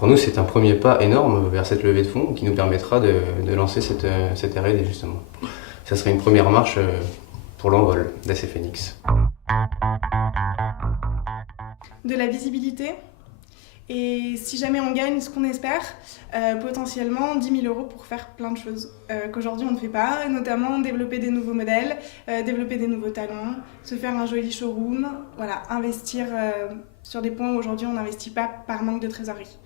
Pour nous, c'est un premier pas énorme vers cette levée de fonds qui nous permettra de lancer cette R&D justement. Ça serait une première marche pour l'envol d'AC Phoenix. De la visibilité. Et si jamais on gagne ce qu'on espère, potentiellement 10 000 € pour faire plein de choses qu'aujourd'hui on ne fait pas, notamment développer des nouveaux modèles, développer des nouveaux talons, se faire un joli showroom, voilà, investir sur des points où aujourd'hui on n'investit pas par manque de trésorerie.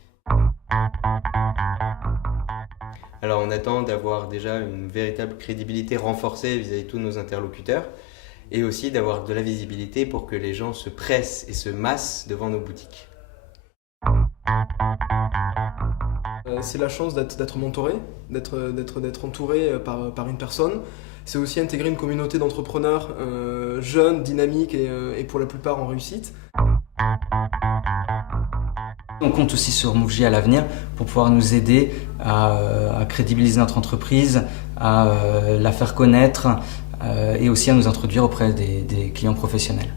Alors on attend d'avoir déjà une véritable crédibilité renforcée vis-à-vis de tous nos interlocuteurs et aussi d'avoir de la visibilité pour que les gens se pressent et se massent devant nos boutiques. C'est la chance d'être mentoré, d'être entouré par une personne. C'est aussi intégrer une communauté d'entrepreneurs jeunes, dynamiques et pour la plupart en réussite. On compte aussi sur MoveJ à l'avenir pour pouvoir nous aider à crédibiliser notre entreprise, à la faire connaître et aussi à nous introduire auprès des clients professionnels.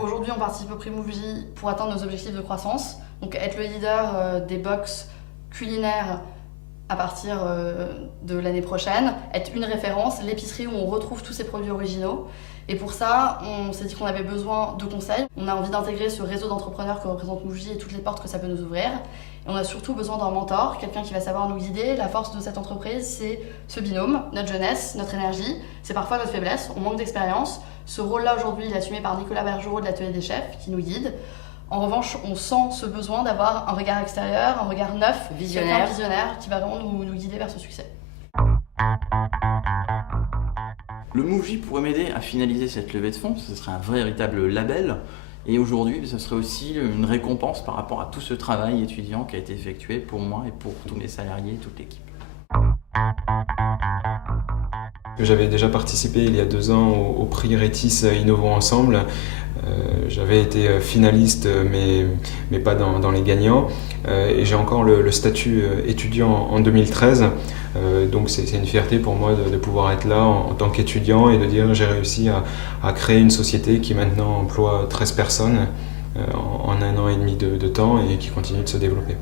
Aujourd'hui, on participe au prix MoveJ pour atteindre nos objectifs de croissance, donc être le leader des box culinaires à partir de l'année prochaine, être une référence, l'épicerie où on retrouve tous ces produits originaux. Et pour ça, on s'est dit qu'on avait besoin de conseils. On a envie d'intégrer ce réseau d'entrepreneurs que représente MoveJ et toutes les portes que ça peut nous ouvrir. Et on a surtout besoin d'un mentor, quelqu'un qui va savoir nous guider. La force de cette entreprise, c'est ce binôme, notre jeunesse, notre énergie. C'est parfois notre faiblesse, on manque d'expérience. Ce rôle-là, aujourd'hui, il est assumé par Nicolas Bergerot de l'Atelier des Chefs, qui nous guide. En revanche, on sent ce besoin d'avoir un regard extérieur, un regard neuf, visionnaire, qui va vraiment nous guider vers ce succès. Le MoveJ pourrait m'aider à finaliser cette levée de fonds, ce serait un véritable label. Et aujourd'hui, ce serait aussi une récompense par rapport à tout ce travail étudiant qui a été effectué pour moi et pour tous mes salariés et toute l'équipe. J'avais déjà participé il y a 2 ans au prix Rétis Innovons Ensemble. J'avais été finaliste mais pas dans les gagnants. Et j'ai encore le statut étudiant en 2013. Donc c'est une fierté pour moi de pouvoir être là en tant qu'étudiant et de dire j'ai réussi à créer une société qui maintenant emploie 13 personnes en 1 an et demi de temps et qui continue de se développer.